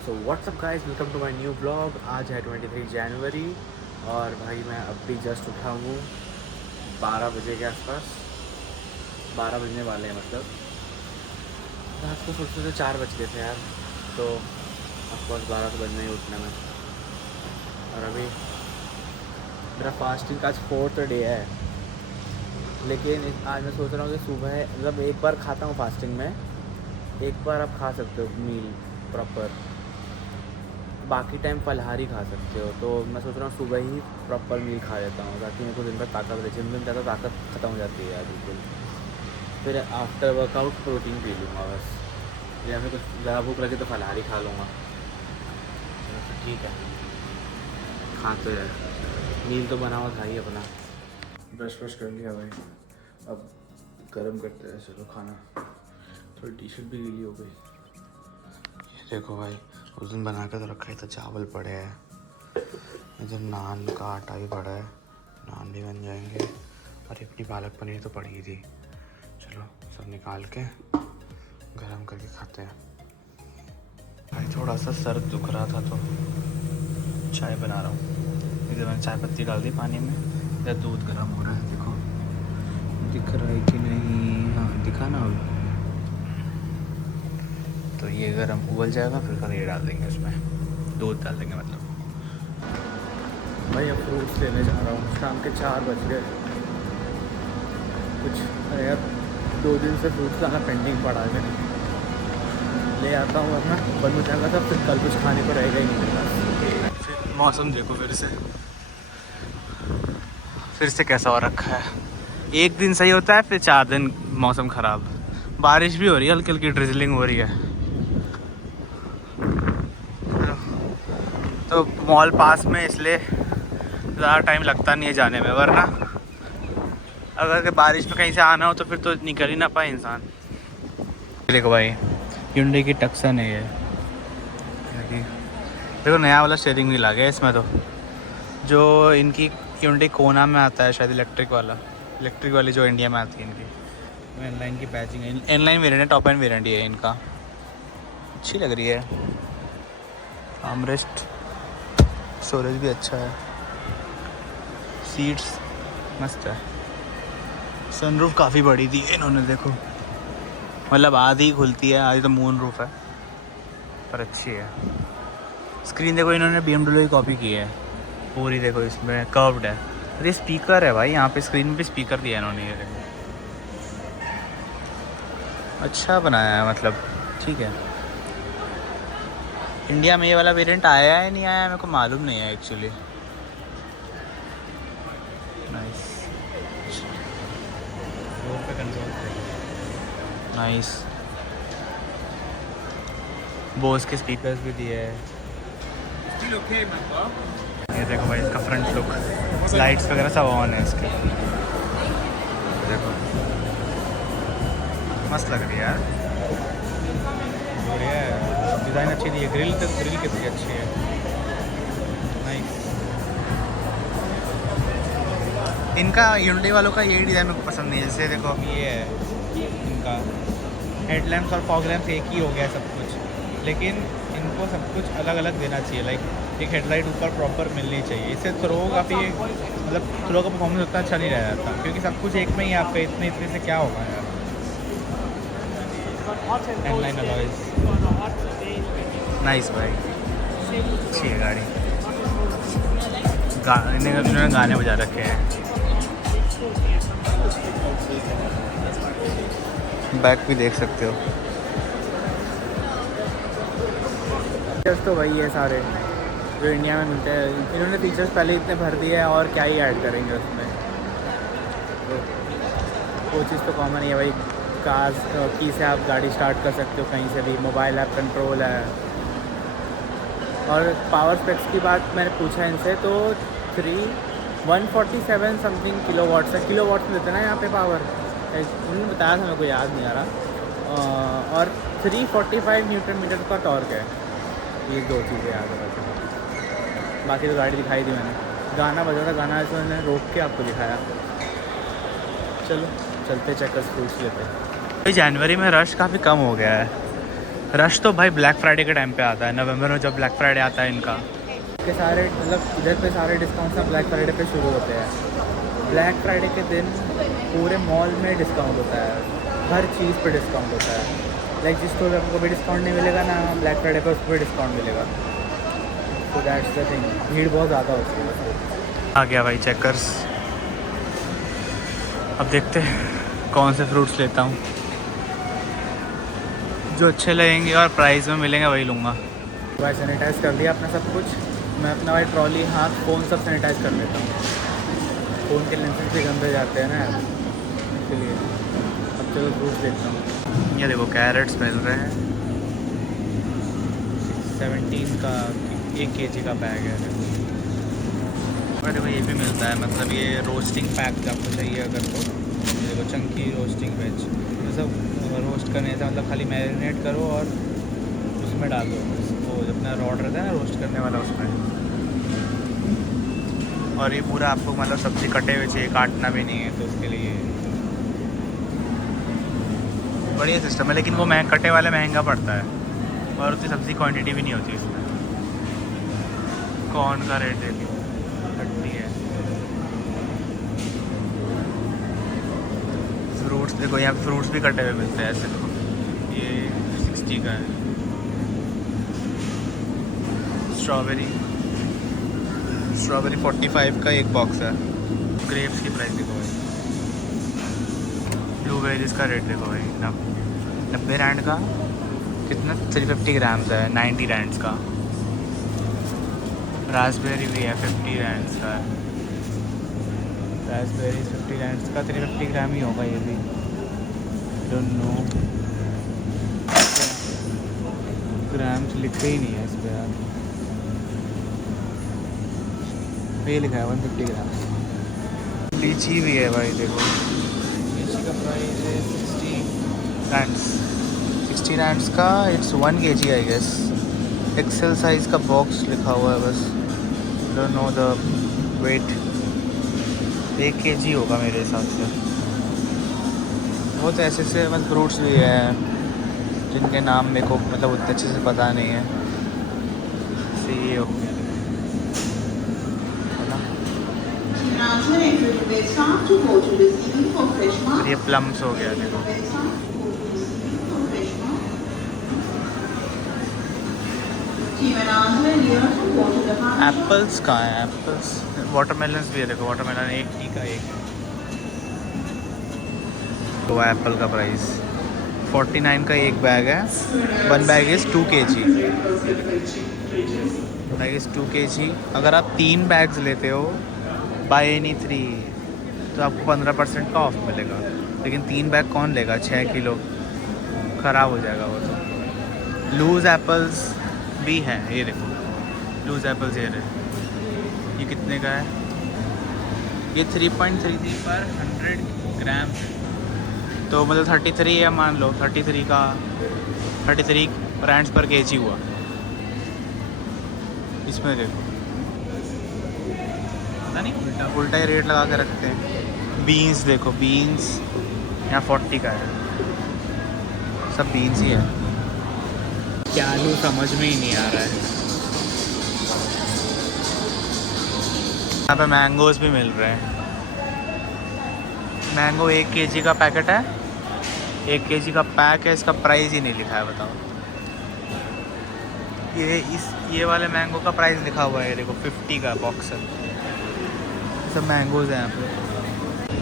So what's up guys, welcome to my new blog. आज है 23 जनवरी और भाई मैं अभी जस्ट उठा हूँ 12 बजे के आसपास। 12 बजने वाले हैं मतलब। रात को सोचते थे 4 बज गए थे यार, तो ऑफकोर्स 12 तो बजने ही उठने में। और अभी मेरा फास्टिंग का आज 4th डे है, लेकिन आज मैं सोच रहा हूँ कि सुबह मतलब एक बार खाता हूँ फास्टिंग में, एक बार आप खा सकते हो मील प्रॉपर, बाकी टाइम फलहारी खा सकते हो। तो मैं सोच रहा हूँ सुबह ही प्रॉपर मील खा लेता हूँ ताकि मेरे को दिन भर ताकत रहे। जिम में ज़्यादा ताकत ख़त्म हो जाती है यार बिल्कुल। फिर आफ्टर वर्कआउट प्रोटीन पी लूँगा बस, या फिर कुछ ज़्यादा भूख लगे तो फलहारी खा लूँगा। तो ठीक है, खा तो यार मील तो बना हुआ था ही अपना। ब्रश व्रश कर लिया भाई, अब गर्म करते हैं। चलो खाना, थोड़ी टी शर्ट भी गीली हो गई। ये देखो भाई, उस दिन बना कर तो रखा ही था, चावल पड़े हैं, इधर नान का आटा भी पड़ा है, नान भी बन जाएंगे। और अपनी पालक पनीर तो पड़ी ही थी। चलो सब निकाल के गरम करके खाते हैं। भाई थोड़ा सा सर दुख रहा था तो चाय बना रहा हूँ। इधर मैंने चाय पत्ती डाल दी पानी में, इधर दूध गर्म हो रहा है। देखो दिख रहा है कि नहीं? हाँ दिखा ना अभी। तो ये गर्म उबल जाएगा, फिर ये डाल देंगे उसमें, दूध डाल देंगे मतलब। भाई अब फ्रूट्स लेने जा रहा हूँ, शाम के 4 बज गए। कुछ अरे यार 2 दिन से फ्रूट्स लाना पेंडिंग पड़ा है, ले आता हूँ वरना बंद हो जाएगा सब, फिर कल कुछ खाने को रहेगा ही नहीं मेरे पास। फिर मौसम देखो फिर से कैसा हो रखा है। एक दिन सही होता है, फिर 4 दिन मौसम ख़राब। बारिश भी हो रही है, हल्की हल्की ड्रिजलिंग हो रही है। तो मॉल पास में, इसलिए ज़्यादा टाइम लगता नहीं है जाने में, वरना अगर बारिश में कहीं से आना हो तो फिर तो निकल ही ना पाए इंसान। देखो भाई, hyundai की टक्सन है ये। देखो नया वाला स्टीयरिंग व्हील आ गया इसमें, तो जो इनकी hyundai कोना में आता है शायद, इलेक्ट्रिक वाली जो इंडिया में आती है इनकी। इनलाइन की बैचिंग है, इनलाइन वेरिएंट है, टॉप एंड वेरिएंट है इनका। अच्छी लग रही है। आर्मरेस्ट, स्टोरेज भी अच्छा है, सीट्स मस्त है। सनरूफ काफ़ी बड़ी दी है इन्होंने, देखो मतलब आधी खुलती है, आधी तो मून रूफ है, पर अच्छी है। स्क्रीन देखो, इन्होंने BMW की कॉपी की है पूरी। देखो इसमें कर्व्ड है। अरे स्पीकर है भाई, यहाँ पे स्क्रीन पे स्पीकर दिया है इन्होंने। ये देखो अच्छा बनाया है, मतलब ठीक है। इंडिया में ये वाला वेरिएंट आया है नहीं आया मेरे को मालूम नहीं है एक्चुअली। Nice, nice. बोस के स्पीकर्स भी दिए हैं। ये देखो भाई इसका फ्रंट लुक, लाइट्स वगैरह सब ऑन है इसके। देखो मस्त लग रही है यार, बढ़िया है, डिज़ाइन अच्छी दी है। ग्रिल कितनी अच्छी है, नाइस। इनका Hyundai वालों का यही डिज़ाइन मेरे को पसंद नहीं है। जैसे देखो ये है इनका हेडलैम्प्स और फॉग लैम्प्स एक ही हो गया सब कुछ, लेकिन इनको सब कुछ अलग अलग देना चाहिए। लाइक एक हेडलाइट ऊपर प्रॉपर मिलनी चाहिए, इससे थ्रो काफ़ी मतलब थ्रो का परफॉर्मेंस उतना अच्छा नहीं रह जाता, क्योंकि सब कुछ एक में ही आपका इतने से क्या होगा यार। हेडलाइन अलॉयज नाइस भाई, अच्छी है गाड़ी। इन्होंने गाने बजा रखे हैं। बैक भी देख सकते हो। फीचर्स तो वही है सारे जो इंडिया में मिलते हैं। इन्होंने फीचर्स पहले इतने भर दिए हैं, और क्या ही ऐड करेंगे उसमें। तो वो चीज़ तो कॉमन ही है भाई। कार्स की से आप गाड़ी स्टार्ट कर सकते हो कहीं से भी, मोबाइल ऐप कंट्रोल है। और पावर स्पेक्स की बात मैंने पूछा इनसे, तो 147 समथिंग किलो वाट्स है। किलो वाट्स में देते ना यहाँ पे पावर, उन्होंने बताया था, मेरे को याद नहीं आ रहा। और 345 न्यूटन मीटर का टॉर्क है। ये 2 चीज़ें याद रखो, बाकी तो गाड़ी दिखाई दी मैंने। गाना बजा था, गाना ऐसे मैंने रोक के आपको दिखाया। चलो चलते चेकर्स फ्रूट्स लेते हैं। जनवरी में रश काफ़ी कम हो गया है, रश तो भाई ब्लैक फ्राइडे के टाइम पे आता है, नवंबर में जब ब्लैक फ्राइडे आता है इनका। के सारे मतलब इधर पे सारे डिस्काउंट्स अब ब्लैक फ्राइडे पे शुरू होते हैं। ब्लैक फ्राइडे के दिन पूरे मॉल में डिस्काउंट होता है, हर चीज़ पे डिस्काउंट होता है। लाइक जिस स्टोर पे आपको कोई डिस्काउंट नहीं मिलेगा ना, ब्लैक फ्राइडे पे उस पर डिस्काउंट मिलेगा। तो दैट्स द थिंग, भीड़ बहुत ज़्यादा होती है। आ गया भाई चेकर्स। अब देखते हैं कौन से फ्रूट्स लेता हूँ, जो अच्छे लगेंगे और प्राइस में मिलेंगे वही लूँगा। भाई सैनिटाइज़ कर दिया अपना सब कुछ। मैं अपना भाई ट्रॉली, हाथ, फ़ोन सब सैनिटाइज़ कर लेता हूँ। फ़ोन के लेंसेज भी गंदे जाते हैं ना यार, इसलिए। अब चलो फ्रूट्स देखता हूँ। ये देखो कैरेट्स मिल रहे हैं, 17 का 1 kg का बैग है। और देखो ये भी मिलता है, मतलब ये रोस्टिंग पैक आपको चाहिए अगर तो। देखो चंकी रोस्टिंग वेज, ये सब रोस्ट करने से मतलब खाली मैरिनेट करो और उसमें डाल दो, वो जो अपना रॉड रहता है ना रोस्ट करने वाला उसमें। और ये पूरा आपको मतलब सब्ज़ी कटे हुए चाहिए, काटना भी नहीं है, तो उसके लिए बढ़िया सिस्टम है। लेकिन वो कटे वाले महंगा पड़ता है और उतनी सब्ज़ी क्वांटिटी भी नहीं होती इसमें। कॉर्न का रेट देखिए 30 है। फ्रूट्स देखो, यहाँ पे फ्रूट्स भी कटे हुए मिलते हैं ऐसे। देखो ये 60 का है। स्ट्रॉबेरी 45 का एक बॉक्स है। ग्रेप्स की प्राइस देखो भाई। ब्लूबेरीज का रेट देखो भाई, 90 रैंड का कितना, 350 ग्राम्स है, 90 रैंड्स का। रास्पबेरी भी है, 50 रैंड्स का है। रास्पबेरी 50 रैंड्स का, 350 ग्राम ही होगा ये भी, डोंट नो। ग्राम्स लिखे ही नहीं है इस पर यार, ये लिखा है 150 ग्राम। लीची भी है भाई देखो, लीची का प्राइस है 60 रैंड्स का। It's 1 kg I guess. XL size का बॉक्स लिखा हुआ है बस, don't know the weight. 1 kg होगा मेरे हिसाब से। बहुत ऐसे ऐसे मतलब फ्रूट्स भी हैं जिनके नाम मेरे को मतलब उतने अच्छे से पता नहीं है। सी हो गया और ये प्लम्स हो गया देखो। एप्पल्स कहाँ है, एप्पल्स। वाटरमेलन्स भी है देखो, वाटरमेलन 80 का एक है। तो एप्पल का प्राइस 49 का एक बैग है। 1 bag is 2 kg। Bag is 2 kg। अगर आप 3 बैग्स लेते हो बाय एनी 3 तो आपको 15% का ऑफ मिलेगा। लेकिन 3 बैग कौन लेगा, 6 किलो ख़राब हो जाएगा वो तो। लूज़ एप्पल्स भी हैं, ये देखो लूज़ एप्पल्स ये रहे। ये कितने का है, ये 3.33 पर 100 ग्राम, तो मतलब 33 है मान लो। 33 का 33 रैंड्स पर kg हुआ। इसमें देखो पता नहीं उल्टा ही रेट लगा के रखते हैं। बीन्स देखो, बीन्स यहाँ 40 का है, सब बीन्स ही है। क्या लूँ समझ में ही नहीं आ रहा है। यहाँ पे मैंगोज़ भी मिल रहे हैं। मैंगो 1 kg का पैकेट है, 1 kg का पैक है, इसका प्राइस ही नहीं लिखा है बताओ। ये वाले मैंगो का प्राइस लिखा हुआ है देखो, 50 का बॉक्स है। सब मैंगोज़ हैं यहाँ पे।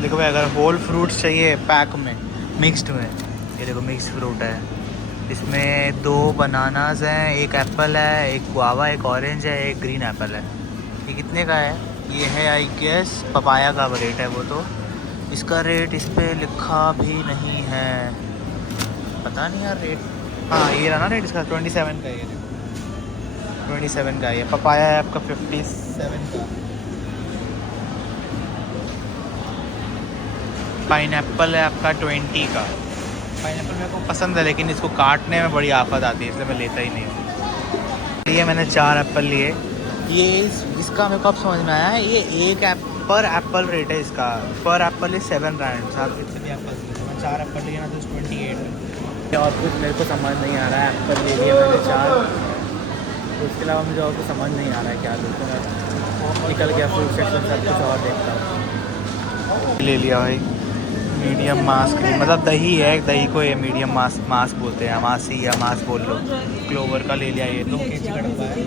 देखो भाई अगर होल फ्रूट्स चाहिए पैक में, मिक्स्ड में, ये देखो मिक्स फ्रूट है। इसमें 2 बनानास हैं, 1 एप्पल है, 1 गुआवा, 1 ऑरेंज है, 1 ग्रीन एप्पल है। ये कितने का है, ये है आई गेस पपाया का रेट है वो तो। इसका रेट इस पर लिखा भी नहीं है, पता नहीं यार रेट। हाँ ये रहा ना रेट इसका, 27 का है, ये देखो 27 का है। ये पपाया है आपका 57 का। पाइनएप्पल है आपका 20 का। पाइनएप्पल मेरे को पसंद है लेकिन इसको काटने में बड़ी आफत आती है, इसलिए मैं लेता ही नहीं हूँ। ये मैंने 4 एप्पल लिए। ये इसका मेरे को अब समझ में आया है, ये पर एप्पल रेट है इसका। पर एप्पल इज 7 रैंड्स। आप कितने भी एप्पल, मैं 4 एप्पल लिए ना तो 28 है। और कुछ मेरे को समझ नहीं आ रहा है। एप्पल ले लिया मैंने 4, तो उसके अलावा मुझे और कुछ समझ नहीं आ रहा है क्या लूँ। तो मैं निकल गया फ्रूट सेक्शन से, कुछ और देखता हूँ। ले लिया भाई मीडियम मास क्रीम, मतलब दही है, दही को ये मीडियम मास मास बोलते हैं, मासी या मास बोल लो। क्लोवर का ले लिया, ये 2 kg का डब्बा है,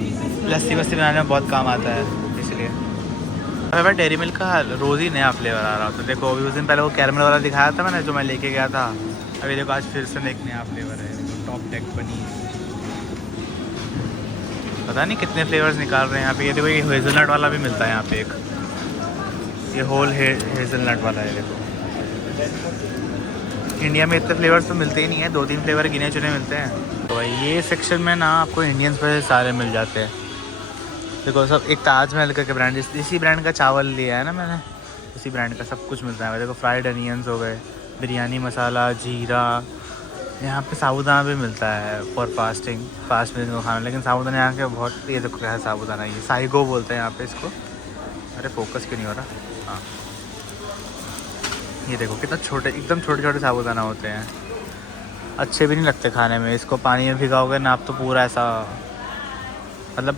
लस्सी वस्सी बनाने में बहुत काम आता है इसलिए। अगर डेयरी मिल्क का रोज़ ही नया फ्लेवर आ रहा होता है। देखो अभी उस दिन पहले वो कैरमल वाला दिखाया था मैंने, जो मैं लेके गया था। अभी देखो आज फिर से एक नया फ्लेवर है, टॉप डेक पनीर। पता नहीं कितने फ्लेवर्स निकाल रहे हैं यहाँ पे। ये देखो ये हेज़लनट वाला भी मिलता है यहाँ पे एक, ये होल हेज़लनट वाला है। देखो इंडिया में इतने फ्लेवर्स तो मिलते ही नहीं है, 2-3 फ्लेवर गिने चुने मिलते हैं। तो भाई ये सेक्शन में ना आपको इंडियन स्पाइसेस सारे मिल जाते हैं। देखो सब, एक ताजमहल का ब्रांड, इसी ब्रांड का चावल लिया है ना मैंने, इसी ब्रांड का सब कुछ मिलता है। देखो फ्राइड अनियंस हो गए, बिरयानी मसाला, जीरा। यहाँ पे साबूदाना भी मिलता है फॉर फास्ट में को खाना, लेकिन साबूदाना यहाँ के बहुत, ये देखो क्या है साबूदाना, ये साइगो बोलते हैं यहाँ पे इसको। अरे फोकस क्यों नहीं हो रहा। हाँ ये देखो कितना छोटे, एकदम छोटे छोटे साबूदाना होते हैं, अच्छे भी नहीं लगते खाने में। इसको पानी में भिगाओगे ना आप तो पूरा ऐसा, मतलब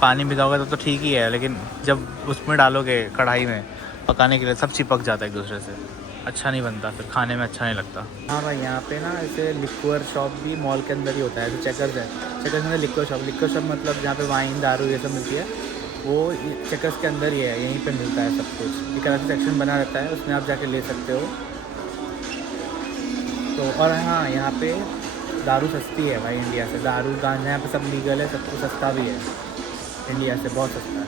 पानी भिगाओगे तो ठीक ही है, लेकिन जब उसमें डालोगे कढ़ाई में पकाने के लिए सब चिपक जाता है एक दूसरे से, अच्छा नहीं बनता, फिर खाने में अच्छा नहीं लगता। हाँ भाई यहाँ पे ना ऐसे लिक्वर शॉप भी मॉल के अंदर ही होता है। जैसे चेकर्स है, चेकर्स में लिक्वर शॉप मतलब जहाँ पे वाइन दारू ये सब मिलती है, वो चेकर्स के अंदर ही है, यहीं पे मिलता है सब कुछ। एक अलग सेक्शन बना रहता है, उसमें आप जाके ले सकते हो। तो और हाँ यहाँ पे दारू सस्ती है भाई इंडिया से। दारू गांजा यहाँ पे सब लीगल है, सब कुछ सस्ता भी है इंडिया से, बहुत सस्ता है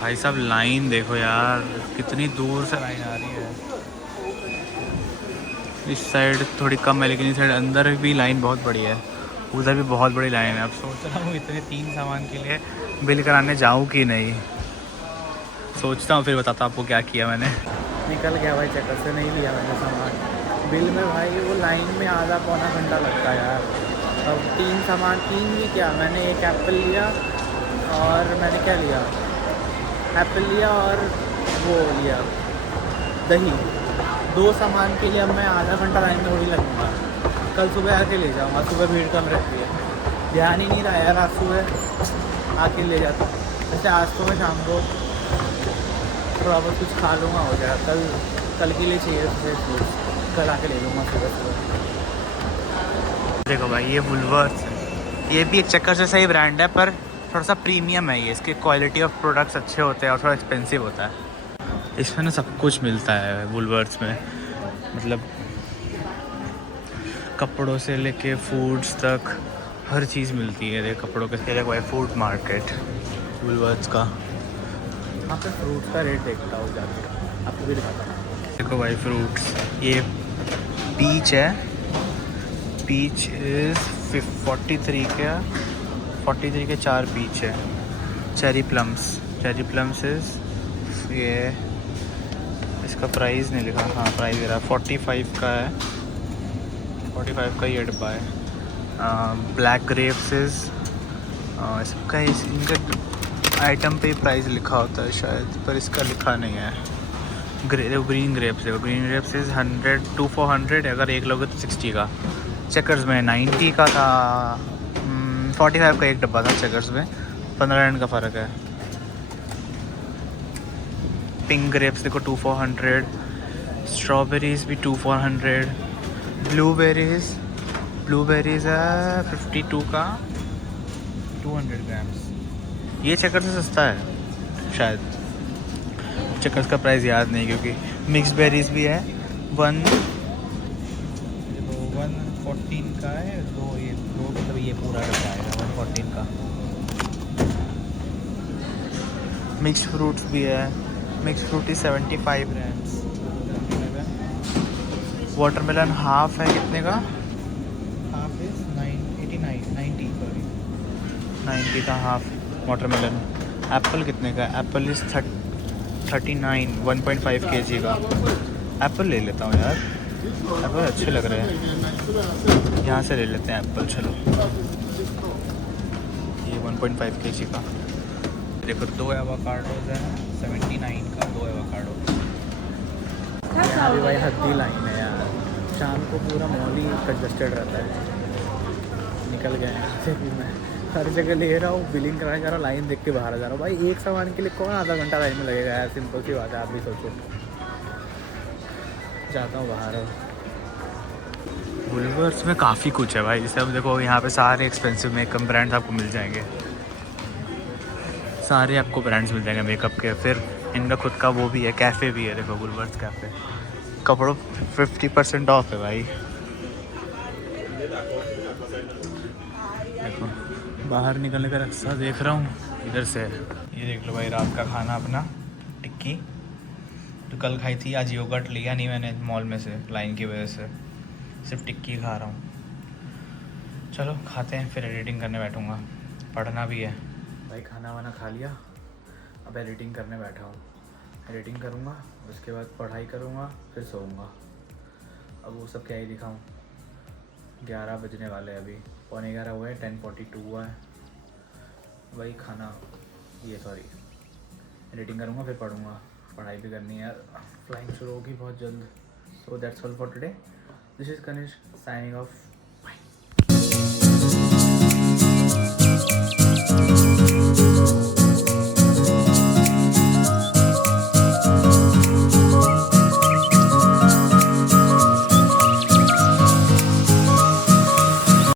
भाई साहब लाइन देखो यार, कितनी दूर से लाइन आ रही है। इस साइड थोड़ी कम है, लेकिन इस साइड अंदर भी लाइन बहुत बड़ी है, उधर भी बहुत बड़ी लाइन है। अब सोच रहा हूँ इतने 3 सामान के लिए बिल कराने जाऊँ कि नहीं, सोचता हूँ फिर बताता आपको क्या किया मैंने। निकल गया भाई चक्कर से, नहीं लिया मैंने सामान। बिल में भाई वो लाइन में आधा पौना घंटा लगता है यार। अब 3 सामान, 3 भी क्या, मैंने एक एप्पल लिया और मैंने क्या लिया, एप्पल लिया और वो लिया दही। 2 सामान के लिए अब मैं आधा घंटा लाइन में थोड़ी लगूंगा। कल सुबह आके ले जाऊँगा, सुबह भीड़ कम रहती है। ध्यान ही नहीं रहा यार, आज सुबह आके ले जाता हूँ। वैसे आज तो मैं शाम को थोड़ा बहुत कुछ खा लूँगा, हो जाएगा। कल के लिए चाहिए सुबह, कल आके ले लूँगा सुबह सुबह। देखो भाई ये वुलवर्थ है, ये भी एक चक्कर से सही ब्रांड है, पर थोड़ा सा प्रीमियम है ये, इसके क्वालिटी ऑफ प्रोडक्ट्स अच्छे होते हैं और थोड़ा एक्सपेंसिव होता है। इसमें ना सब कुछ मिलता है वुलवर्थ में, मतलब कपड़ों से लेके फूड्स तक हर चीज़ मिलती है। देख कपड़ों के, देखो भाई फूड मार्केट वुलवर्थ का। वहाँ पे फ्रूट का रेट देखता हूँ जाके, आपको भी दिखाता हूँ। देखो भाई फ्रूट्स, ये पीच है, पीच इज़ 43 के 4 पीच है। चेरी प्लम्स इज़, ये इसका प्राइस नहीं लिखा, हाँ प्राइस दे रहा है 45 का है, 45 का ये डब्बा है। ब्लैक ग्रेप्स इज़, इसका इनका आइटम पे प्राइस लिखा होता है शायद, पर इसका लिखा नहीं है। ग्रीन ग्रेप्स है, ग्रीन ग्रेप्स इज़ 100 2 for 100, अगर एक लोगे तो 60 का। चेकर्स में 90 का था, 45 का एक डब्बा था चेकर्स में, 15 रन का फ़र्क है। पिंक ग्रेप्स देखो 2 for 100, स्ट्रॉबेरीज़ भी 2 for 100, ब्लूबेरीज़ है 52 का 200 ग्राम्स। ये चेकर्स से सस्ता है शायद, चेकर्स का प्राइस याद नहीं, क्योंकि मिक्स बेरीज़ भी है 114 का है, दो मतलब ये पूरा डब्बा आएगा 114 का। मिक्स फ्रूट्स भी है, मिक्स फ्रूट ही 75 ग्राम्स। वाटरमेलन हाफ है कितने का, हाफ इज 90 सॉरी 90 का हाफ वाटरमेलन। एप्पल कितने का, एप्पल इज़ 39 1.5 kg का। एप्पल ले लेता हूँ यार, एप्पल अच्छे लग रहे हैं, यहाँ से ले लेते हैं एप्पल। चलो ये 1.5 kg का। देखो 2 एवोकाडोज है 79 का, 2 एवोकाडो। यहाँ भी भाई हद्दी लाइन है यार, शाम को पूरा मॉल ही कंजस्टेड रहता है। निकल गए यहाँ से भी मैं हर जगह ले रहा हूँ, बिलिंग कराने जा रहा हूँ, लाइन देख के बाहर आ जा रहा हूँ। भाई एक सामान के लिए कौन आधा घंटा लाइन में लगेगा यार, सिंपल सी बात है, आप भी सोचो। जाता हूँ बाहर। वुलवर्ड्स में काफ़ी कुछ है भाई, जैसे अब देखो यहाँ पे सारे एक्सपेंसिव मेकअप ब्रांड्स आपको मिल जाएंगे, सारे आपको ब्रांड्स मिल जाएंगे मेकअप के। फिर इनका खुद का वो भी है, कैफ़े भी है, देखो वुलवर्ड्स कैफ़े। कपड़ों 50% ऑफ है भाई। देखो बाहर निकलने का रास्ता देख रहा हूँ इधर से। ये देख लो भाई, रात का खाना अपना टिक्की तो कल खाई थी, आज योगर्ट लिया नहीं मैंने मॉल में से लाइन की वजह से, सिर्फ टिक्की खा रहा हूँ। चलो खाते हैं, फिर एडिटिंग करने बैठूँगा, पढ़ना भी है। भाई खाना वाना खा लिया, अब एडिटिंग करने बैठा हूँ। एडिटिंग करूँगा, उसके बाद पढ़ाई करूँगा, फिर सोऊंगा। अब वो सब क्या ही दिखाऊँ, 11 बजने वाले हैं अभी, 11:15 हुए हैं, 10:42 हुआ है। वही खाना, ये सॉरी एडिटिंग करूँगा, फिर पढ़ूँगा, पढ़ाई भी करनी है यार, फ्लाइंग शुरू होगी बहुत जल्द। So that's all for today, this is Kanishk signing of.